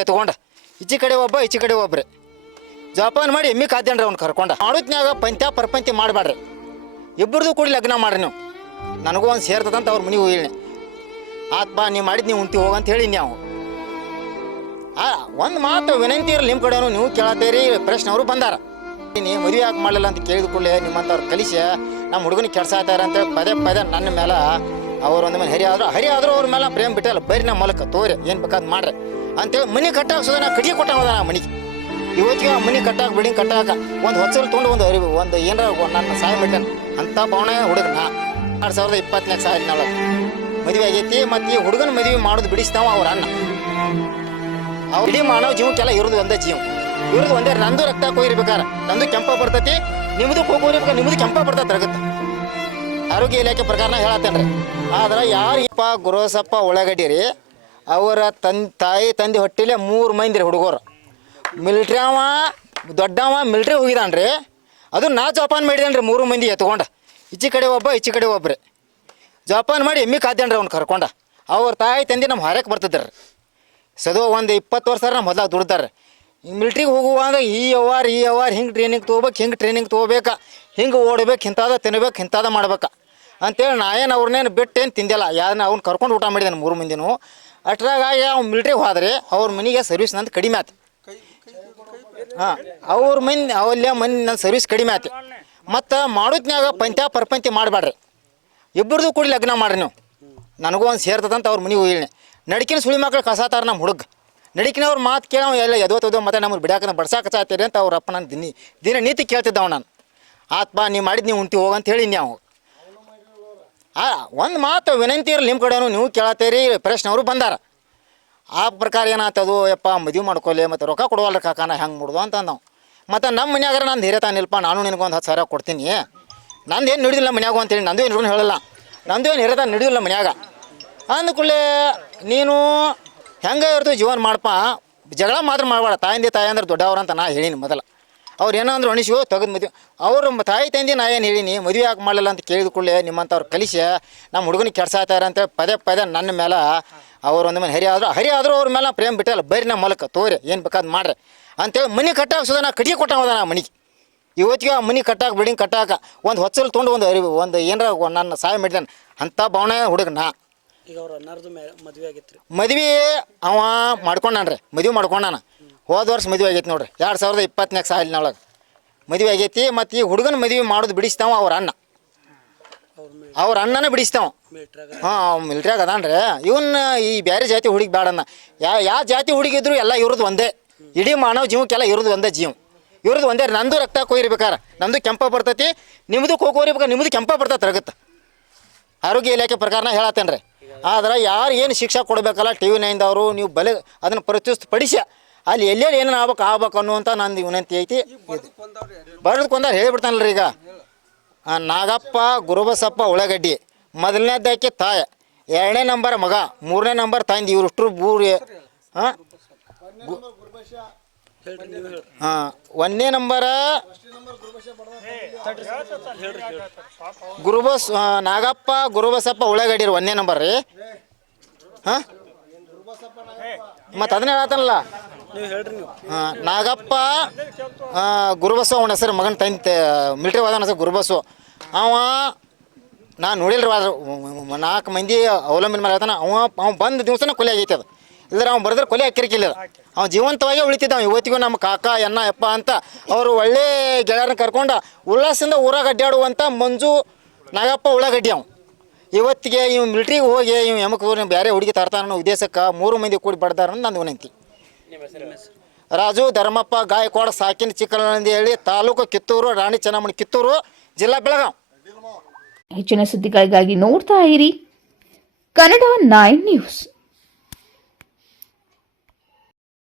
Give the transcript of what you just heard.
ಎತ್ಕೊಂಡ ಈಚೆ ಕಡೆ ಒಬ್ಬ, ಈಚೆ ಕಡೆ ಒಬ್ರಿ. ಜೋಪಾನ ಮಾಡಿ ಎಮ್ಮಿ ಕಾದ್ಯನ್ರಿ ಅವ್ನು ಕರ್ಕೊಂಡ. ಮಾಡೋತ್ನ್ಯಾಗ ಪಂತ್ಯ ಪರ್ಪಂತಿ ಮಾಡಬೇಡ್ರಿ ಇಬ್ಬರದು ಕೂಡಿ ಲಗ್ನ ಮಾಡ್ರಿ ನೀವು. ನನಗೂ ಒಂದು ಸೇರ್ತದಂತ ಅವ್ರ ಮನೆಗೆ ಹೋಗಿನಿ ಆತ್ಮ ಬಾ ನೀವು ಮಾಡಿದ್ ನೀವು ಉಂಟಿ ಹೋಗಂತ ಹೇಳಿ ನಾವು. ಆ, ಒಂದು ಮಾತು ವಿನಂತಿ ಇರಲಿ ನಿಮ್ಮ ಕಡೆನೂ, ನೀವು ಕೇಳತ್ತೀರಿ, ಪ್ರಶ್ನೆ ಅವರು ಬಂದಾರ. ನೀ ಮದುವೆ ಯಾಕೆ ಮಾಡಲಿಲ್ಲ ಅಂತ ಕೇಳಿದ ಕೂಡಲೇ ನಿಮ್ಮಂಥವ್ರು ಕಲಿಸಿ ನಮ್ಮ ಹುಡುಗನ ಕೆಲಸ ಆಯ್ತಾರ ಅಂತ ಪದೇ ಪದೇ ನನ್ನ ಮೇಲೆ ಅವ್ರು ಒಂದು ಮೇಲೆ ಹರಿ ಆದ್ರೆ, ಹರಿ ಆದ್ರೂ ಅವ್ರ ಮೇಲೆ ಪ್ರೇಮ್ ಬಿಟ್ಟಲ್ಲ ಬೈರಿ ನಮ್ಮ ಮೂಲಕ ತೋರಿ, ಏನು ಬೇಕಾದ್ ಮಾಡ್ರಿ. ಅಂತೇಳಿ ಮನೆ ಕಟ್ಟಾಕ ಸುಧಾನ ಕಟ್ಟಿಗೆ ಕೊಟ್ಟ ಹೋದ ನಾ ಮನೆಗೆ. ಇವತ್ತಿಗೆ ಮನೆ ಕಟ್ಟಾಕ ಬಿಲ್ಡಿಂಗ್ ಕಟ್ಟಾಕ ಒಂದು ಹೊತ್ಸಲ್ ತೊಗೊಂಡು ಒಂದು ಅರಿವು, ಒಂದು ಏನಾರ ನನ್ನ ಸಹಾಯ ಮಾಡ್ತಾನೆ. ಅಂತ ಭಾವನೆ ಹುಡುಗ ನಾ. ಎರಡು ಸಾವಿರದ ಇಪ್ಪತ್ತನಾಲ್ಕು ಸಾವಿರ ನಾಳೆ. ಮದುವೆ ಆಗೈತಿ ಮತ್ತು ಈ ಹುಡುಗನ ಮದುವೆ ಮಾಡೋದು ಬಿಡಿಸ್ತಾವ ಅವ್ರ ಅಣ್ಣ. ಅವ್ರ ಇಡೀ ಮಾನವ ಜೀವಕ್ಕೆಲ್ಲ ಇರೋದು ಒಂದೇ ಜೀವ. ಇರೋದು ಒಂದೇ ನಂದು ರಕ್ತ ಕೊಯ್ರಿಬೇಕಾರ ನಂದು ಕೆಂಪ ಬರ್ತೈತಿ ನಿಮ್ಮದು ಹೋಗ್ಬೇಕಾರೆ ನಿಮ್ಮದು ಕೆಂಪ ಬರ್ತೈತೆ ರಗತ್ತ ಆರೋಗ್ಯ ಇಲಾಖೆ ಪ್ರಕಾರ ಹೇಳತ್ತೇನ್ರಿ. ಆದ್ರೆ ಯಾರಿಪ್ಪ ಗುರುಸಪ್ಪ, ಉಳ್ಳಾಗಡ್ಡಿ ರೀ ಅವರ ತನ್, ತಾಯಿ ತಂದೆ ಹೊಟ್ಟೆಲೆ ಮೂರು ಮಂದಿ ರೀ ಹುಡುಗರು. ಮಿಲ್ಟ್ರಿ ಅವ ದೊಡ್ಡವ ಮಿಲ್ಟ್ರಿ ಹೋಗಿದಾನ್ರಿ ಅದು ನಾ ಜೋಪಾನ ಮಾಡಿದೇನ್ರಿ ಮೂರು ಮಂದಿ ಎತ್ಕೊಂಡ. ಈಚೆ ಕಡೆ ಒಬ್ಬ, ಈಚೆ ಕಡೆ ಒಬ್ರಿ. ಜೋಪಾನ ಮಾಡಿ ಎಮ್ಮಿ ರೀ ಅವ್ನು ಕರ್ಕೊಂಡ. ಅವ್ರ ತಾಯಿ ತಂದೆ ನಮ್ಮ ಹಾರಕ್ಕೆ ಬರ್ತಿದ್ರು. ಸದೋ ಒಂದು ಇಪ್ಪತ್ತು ವರ್ಷ ನಮ್ಮ ಮೊದಲಾಗ ದುಡ್ದಾರೆ. ಮಿಲ್ಟ್ರಿಗೆ ಅಂದ್ರೆ ಈ ಅವಾರ್ ಈ ಅವಾರ್ ಹಿಂಗೆ ಟ್ರೈನಿಂಗ್ ತೊಗೋಬೇಕು, ಹಿಂಗೆ ಟ್ರೈನಿಂಗ್ ತೊಗೋಬೇಕು. ಹಿಂಗೆ ಓಡಬೇಕು ಇಂಥದ ತಿನ್ಬೇಕು ಇಂಥದ ಮಾಡ್ಬೇಕು. ಅಂತೇಳಿ ನಾ ಏನು ಅವ್ರನ್ನೇನು ಬಿಟ್ಟೇನು ತಿಂದಿಲ್ಲ. ಯಾರನ್ನ ಅವ್ನು ಕರ್ಕೊಂಡು ಊಟ ಮಾಡಿದ್ದಾನೆ ಮೂರು ಮಂದಿನೂ. ಅಷ್ಟ್ರಾಗ ಅವ್ನು ಮಿಲ್ಟ್ರಿಗೆ ಹೋದ್ರೆ ಅವ್ರ ಮನೆಗೆ ಸರ್ವಿಸ್ ನಂದು ಕಡಿಮೆ ಆಯ್ತು ಹಾಂ, ಅವ್ರ ಮನ್ ಅವಲ್ಲೇ ಮನ್ ನನ್ನ ಸರ್ವಿಸ್ ಕಡಿಮೆ ಆಯ್ತು ಮತ್ತು ಮಾಡೋದ್ನಾಗ ಪಂಚ ಪರ್ಪಂಚಿ ಮಾಡಬೇಡ್ರಿ ಇಬ್ಬರದು ಕೂಡಿ ಲಗ್ನ ಮಾಡ್ರಿ ನೀವು. ನನಗೂ ಒಂದು ಸೇರ್ತದಂತ ಅವ್ರ ಮನೆಗೆ ಹೋಗಿ ನಡಕಿನ ಸುಳಿ ಮಕ್ಳು ಕಸಾತಾರ ನಮ್ಮ ಹುಡುಗ. ನಡಿಕಿನವ್ರ ಮಾತು ಕೇಳೋ ಎಲ್ಲ ಎದೋತದೋ ಮತ್ತೆ ನಮ್ಗೆ ಬಿಡಾಕ ಬಡ್ಸಾಕಚಾತೀರಿ ಅಂತ ಅವ್ರ ಅಪ್ಪ ನಾನು ದಿನ ದಿನ ನೀತಿ ಕೇಳ್ತಿದ್ದವ ನಾನು. ಆತ್ಮ ನೀವು ಮಾಡಿದ್ದು ನೀವು ಉಂಟಿ ಹೋಗಂತ ಹೇಳಿ ನಾವು ಆ, ಒಂದು ಮಾತು ವಿನಂತಿ ಇರಲಿ ನಿಮ್ಮ ಕಡೆನೂ, ನೀವು ಕೇಳತ್ತೀರಿ ಪ್ರಶ್ನೆ ಅವರು ಬಂದಾರ. ಆ ಪ್ರಕಾರ ಏನಾಗ್ತದು ಯಪ್ಪ, ಮದುವೆ ಮಾಡ್ಕೊಲಿ, ಮತ್ತು ರೊಕ್ಕ ಕೊಡುವಲ್ಲ ಕಾಕಾನ ಹೆಂಗೆ ಮುಡ್ದು ಅಂತ ನಾವು ಮತ್ತು ನಮ್ಮ ಮನ್ಯಾಗಾರ ನಂದು ಹಿರೇತಾನಿಲ್ಪ ನಾನು ನಿನಗೊಂದು ಹತ್ತು ಸಾವಿರ ಕೊಡ್ತೀನಿ. ನಂದು ಏನು ನಡೆದಿಲ್ಲ ಮನ್ಯಾಗ ಅಂತೇಳಿ, ನಂದು ಏನು ಹೇಳಲ್ಲ. ನಂದು ಏನು ಹಿರೇತಾನ ನಡೆದಿಲ್ಲ ಮನ್ಯಾಗ. ಅಂದ ಕೂಡಲೇ, ನೀನು ಹೆಂಗೆ ಇರ್ತು ಜೀವನ ಮಾಡಪ್ಪ ಜಗಳ ಮಾತ್ರ ಮಾಡಬೇಡ, ತಾಯಿಂದೆ ತಾಯಿ ಅಂದ್ರೆ ದೊಡ್ಡವ್ರು ಅಂತ ನಾ ಹೇಳೀನಿ ಮೊದಲ. ಅವ್ರು ಏನೋ ಅಂದ್ರೆ ಅಣಿಸು ತೆಗೆದು ಮದುವೆ. ಅವ್ರ ತಾಯಿ ತಂದೆ ನಾ ಏನು ಹೇಳಿನಿ ಮದುವೆ ಯಾಕೆ ಮಾಡಲ್ಲ ಅಂತ ಕೇಳಿದ ಕೂಡಲೇ ನಿಮ್ಮಂಥವ್ರು ಕಲಿಸಿ ನಮ್ಮ ಹುಡುಗನ ಕೆಲಸ ಆಯ್ತಾರ ಅಂತ ಪದೇ ಪದೇ ನನ್ನ ಮೇಲೆ ಅವ್ರು ಒಂದು ಮೇಲೆ ಹರಿ ಆದ್ರು ಹರಿ ಆದರೂ ಅವ್ರ ಮೇಲೆ ಪ್ರೇಮ್ ಬಿಟ್ಟಲ್ಲ ಬರ್ರಿ ನಮ್ಮ ಮಲಕ ತೋರಿ ಏನು ಬೇಕಾದ್ ಮಾಡ್ರಿ. ಅಂತೇಳಿ ಮನೆ ಕಟ್ಟಾಕ ಸುದ ನಾ ಕಟ್ಟಿಗೆ ಕೊಟ್ಟ ಹೋದ ನಾ ಮನೆಗೆ. ಇವತ್ತಿಗೆ ಆ ಮನೆ ಕಟ್ಟಾಕ ಬಿಲ್ಡಿಂಗ್ ಕಟ್ಟಾಕ ಒಂದು ಹೊಚ್ಚಲು ತೊಗೊಂಡು ಒಂದು ಅರಿವು ಒಂದು ಏನಾರ ನನ್ನ ಸಹಾಯ ಮಾಡಿದ್ದಾನೆ ಅಂಥ ಭಾವನೆ ಹುಡುಗ ನಾ. ಈಗ ಅವ್ರ ಮದುವೆ ಆಗಿತ್ತು ಮದ್ವೆ ಅವ ಮಾಡ್ಕೊಂಡಾನ್ರಿ ಮದುವೆ ಮಾಡ್ಕೊಂಡಾನ. ಹೋದ ವರ್ಷ ಮದುವೆ ಆಗೈತಿ ನೋಡ್ರಿ. ಎರಡು ಸಾವಿರದ ಇಪ್ಪತ್ತನೇ ಸಾಲಿನೊಳಗೆ ಮದುವೆ ಆಗೈತಿ ಮತ್ತು ಈ ಹುಡುಗನ ಮದುವೆ ಮಾಡೋದು ಬಿಡಿಸ್ತಾವ ಅವ್ರ ಅಣ್ಣ. ಅವ್ರ ಅಣ್ಣನ ಬಿಡಿಸ್ತಾವ. ಹಾಂ ಮಿಲ್ಟ್ರಿಯಾಗ ಅದಾನ್ರಿ. ಇವನ್ನ ಈ ಬೇರೆ ಜಾತಿ ಹುಡುಗಿ ಬೇಡನ್ನ ಯಾ ಯಾವ ಜಾತಿ ಹುಡುಗಿದ್ರು ಎಲ್ಲ ಇವ್ರದ್ದು ಒಂದೇ. ಇಡೀ ಮಾನವ ಜೀವಕ್ಕೆಲ್ಲ ಇರೋದು ಒಂದೇ ಜೀವ. ಇವ್ರದ್ದು ಒಂದೇ ನಂದು ರಕ್ತ ಕೊಯ್ರಿಬೇಕಾರ ನಂದು ಕೆಂಪ ಬರ್ತೈತಿ. ನಿಮ್ಮದು ಕೋಕೋರಿಬೇಕಾರೆ ನಿಮ್ಮದು ಕೆಂಪ ಬರ್ತೈತೆ ರಗತ್ತ ಆರೋಗ್ಯ ಇಲಾಖೆ ಪ್ರಕಾರನ ಹೇಳತ್ತೇನೆ ರೀ ಆದ್ರೆ ಯಾರು ಏನು ಶಿಕ್ಷೆ ಕೊಡಬೇಕಲ್ಲ ಟಿ ವಿ ನೈನ್ದವರು, ನೀವು ಬಲೆ ಅದನ್ನು ಪ್ರತಿಷ್ಠಪಡಿಸಿ ಅಲ್ಲಿ ಎಲ್ಲೆಲ್ಲಿ ಏನೇನು ಆಗ್ಬೇಕು ಆಗ್ಬೇಕು ಅನ್ನುವಂಥ ನಂದು ವಿನಂತಿ ಐತಿ. ಬರೆದು ಕೊಂದಾರ ಹೇಳಿಬಿಡ್ತಾನಲ್ರಿ ಈಗ. ಆ, ನಾಗಪ್ಪ ಗುರುಬಸಪ್ಪ ಉಳ್ಳಾಗಡ್ಡಿ ಮೊದಲನೇದಕ್ಕೆ ತಾಯ ಎರಡನೇ ನಂಬರ್ ಮಗ ಮೂರನೇ ನಂಬರ್ ತಾಯಿಂದು ಇವ್ರಷ್ಟು ಬೂರಿ ಹಾಂ? ಹೇಳ್ರಿ ನೀವು ಹೇಳ್ರಿ. ಹಾಂ ಒಂದನೇ ನಂಬರ ಗುರುಬಸ್ ನಾಗಪ್ಪ ಗುರುಬಸಪ್ಪ ಉಳ್ಳಾಗಡ್ಡಿ ರೀ ಒಂದನೇ ನಂಬರ್ ರೀ. ಹಾಂ? ಮತ್ತೆ ಅದನ್ನೇ ಹೇಳತ್ತಲ್ಲ ನಾಗಪ್ಪ ಆ, ಗುರುಬಸವ ಅವನ ಹೆಸರು ಮಗನ ತಂದೆ ಮಿಲ್ಟ್ರಿ ವಾದನ ಹೆಸರು ಗುರುಬಸು ಅವ ನಾ ನೋಡಿಲ್ರಿ ಅದ್ರ ನಾಲ್ಕು ಮಂದಿ ಅವಲಂಬನೆ ಮೇಲೆ ಹೇಳ್ತಾನೆ ಅವ ಅವ ಬಂದ ದಿವಸನ ಕೊಲೆ ಆಗೈತೆ ಅದು. ಇಲ್ಲದ್ರೆ ಅವ್ನು ಬರೆದ್ರೆ ಕೊಲೆ ಹಾಕಿರ್ಕಿಲ್ಲ ಅವ ಜೀವಂತವಾಗಿ ಉಳಿತಿದ್ದ ಅವ್ನು ಇವತ್ತಿಗೂ ನಮ್ಮ ಕಾಕ ಎನ್ನ ಯಪ್ಪ ಅಂತ ಅವರು ಒಳ್ಳೆ ಗೆಳೆಯರನ್ನ ಕರ್ಕೊಂಡು ಉಲ್ಲಾಸದಿಂದ ಊರಾಗ ಅಡ್ಡಾಡುವಂಥ ಮಂಜು ನಾಗಪ್ಪ ಉಳ್ಳಾಗಡ್ಡಿ ಅವ ಇವತ್ತಿಗೆ ಇವ್ ಮಿಲ್ಟ್ರಿಗೆ ಹೋಗಿ ಇವ್ ಎಮಕ್ ಬೇರೆ ಹುಡುಗಿ ತರ್ತಾನ ಅನ್ನೋ ಮೂರು ಮಂದಿ ಕೂಡಿ ಬಡ್ದಾರ ನಂದು ವಿನಂತಿ. ರಾಜು ಧರ್ಮಪ್ಪ ಗಾಯಕವಾಡ ಸಾಕಿನ ಚಿಕ್ಕಲನಂದಿ ಹೇಳಿ ತಾಲೂಕು ಕಿತ್ತೂರು ರಾಣಿ ಚೆನ್ನಮ್ಮನ ಕಿತ್ತೂರು ಜಿಲ್ಲಾ ಬೆಳಗಾಂ. ಹೆಚ್ಚಿನ ಸುದ್ದಿಗಳಿಗಾಗಿ ನೋಡ್ತಾ ಇರಿ ಕನ್ನಡ ನೈನ್ ನ್ಯೂಸ್.